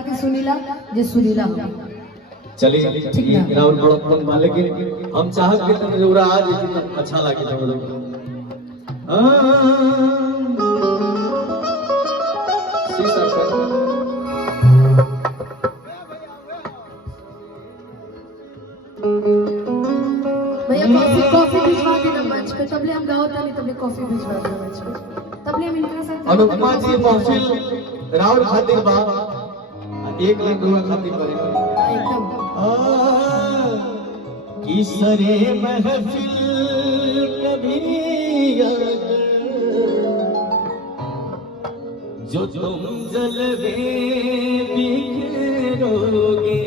कलाकार के सुनीला जे सुरीला हो। चलिए ठीक है राउर बड़प्पन बा, लेकिन हम चाहत के तने जोरा आज इतना अच्छा लागे हम लोग। शीशा पर भैया कॉफी भिजवा देना मंच पे, तबले हम गाओ ताली तबले कॉफी भिजवा देना मंच पे, तबले हम इनका साथ अनुपमा जी महफिल राउर खातिर बा, 1 लाख रुपया खातिर करेंगे एकदम किसरे महफिल कभी अगर जो तुम जलवे बिखरोगे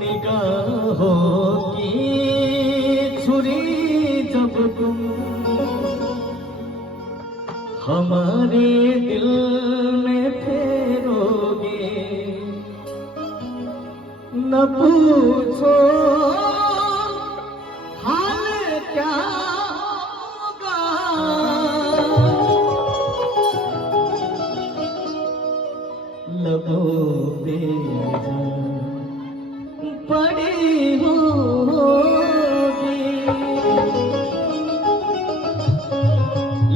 निगाहों की छुरी जब तुम हमारे दिल में फेरोगे न पूछो हाल क्या होगा लबों पे पड़ी होगी।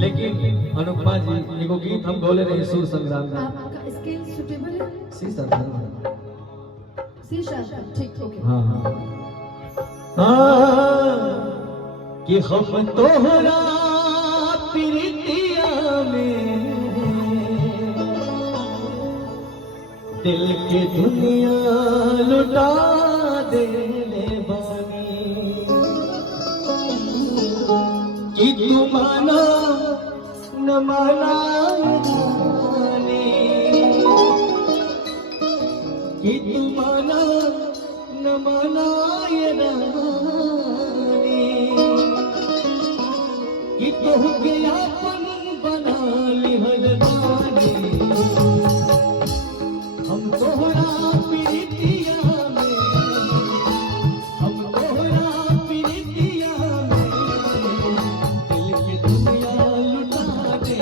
लेकिन अनुपमा जी एगो गीत हम बोले रहे सुर संग्राम में, आपका स्किल सुटेबल है? शीशा ठीक ओके। हाँ कि हम तोहरा प्रीतिया में दिल के दुनिया लुटा देने वाली कि तू माना न माना कि तू माना न माना ये रानी कि तू के अपन बना लिहल बानी हम तोहरा प्रीतिया में हम तोहरा प्रीतिया में दिल की दुनिया लुटा दे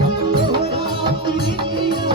हम तोहरा प्रीतिया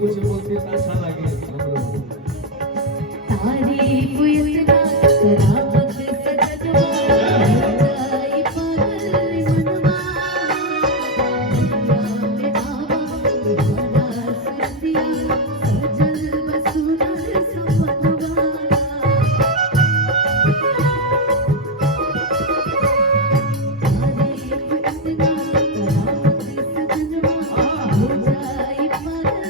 कुछ बोलते अच्छा लगे तारीफ इतना करावत सजवा जाई पागल मनवा में आवा तुम्हारा सतिया सजल बसुनर सपनवा तारीफ इतना करावत सजवा जाई पागल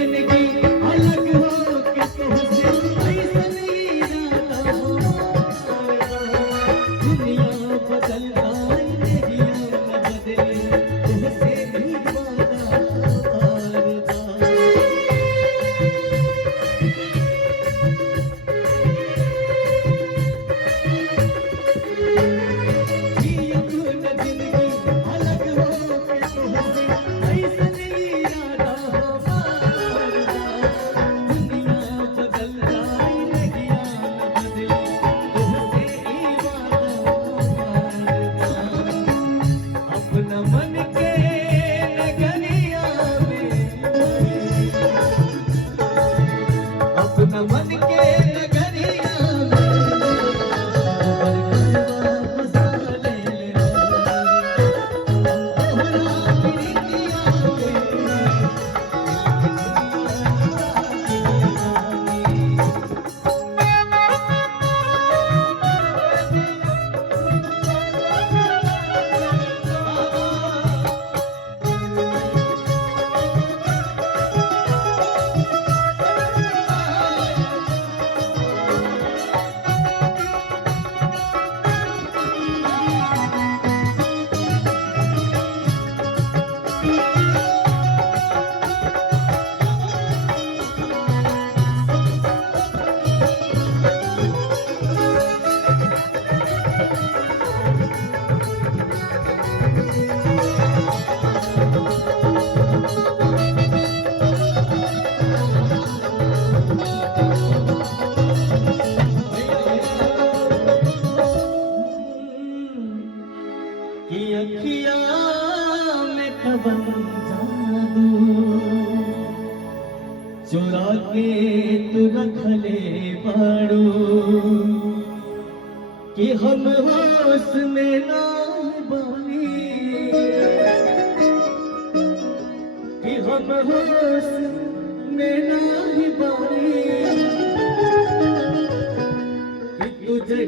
जिंदगी अलग हो के तुझसे ऐसन इरादा हो दुनिया बदल जाए दुनिया बदले तुझसे ही वादा अपना मन के नगरिया में अपना मन के नगरिया कि अखिया में खबर जादू चुरा के तू रखले बाड़ू कि हम होश में ना बानी कि हम होश में ना बानी कि तुझे